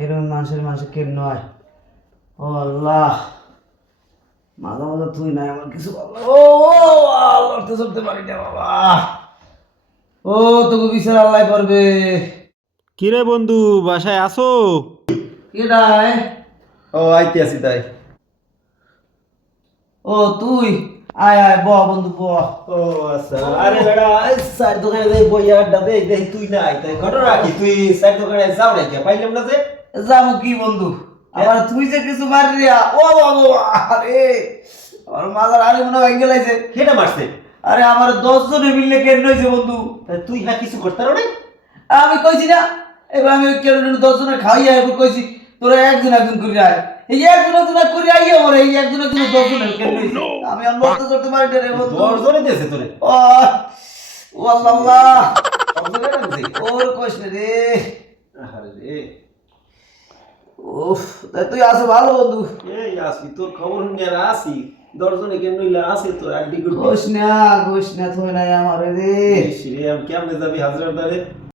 এরকম মানুষের মানুষের কেন নয়। ও আল্লাহ। মাঝে মাঝে তুই নাই আমার কিছু বল ও লড়তে চড়তে পারি না বাবা। ও তোকে বিচার আল্লাহ করবে? কিরে বন্ধু বাসায় আসো কি ডায় ও আইতে আসি তাই। ও তুই? আয় আয় ব বন্ধু ব ও আচ্ছা। আরে বেড়া দোকানে যাই বই আড্ডা দে দেই তুই না আইতে ঘটনা কি? তুই দোকানে যাও না কে? পাইলাম না যে? যাব কি বন্ধু? আবার তুই যে কিছু ও বাবা আরে আমার মাথার আরে মনে হয় গেলাইছে। কেটা মারছে? আরে আমার দশ জনে মিললে কেন বন্ধু? তুই হ্যাঁ কিছু করতে পারো আমি কইছি না এবার আমি কেন দশ জনে খাইয়া এবার কইছি তোরা একজন একজন করে আয়। এই একজন একজন করে আইয়া আমার এই একজন একজন কেন আমি আর পারি না রে দিয়েছে তোরে। ও ও আল্লাহ ওর রে। আরে রে। উফ তা তুই আসো ভালো বন্ধু। এই আসি তোর খবর শুনে আসি দশজনে কেন নইলে আসে তোর আড্ডি করবি ঘোষ না ঘোষ না থই নাই আমার রে। রে আমি কেমনে যাবি হাজার দ্বারে?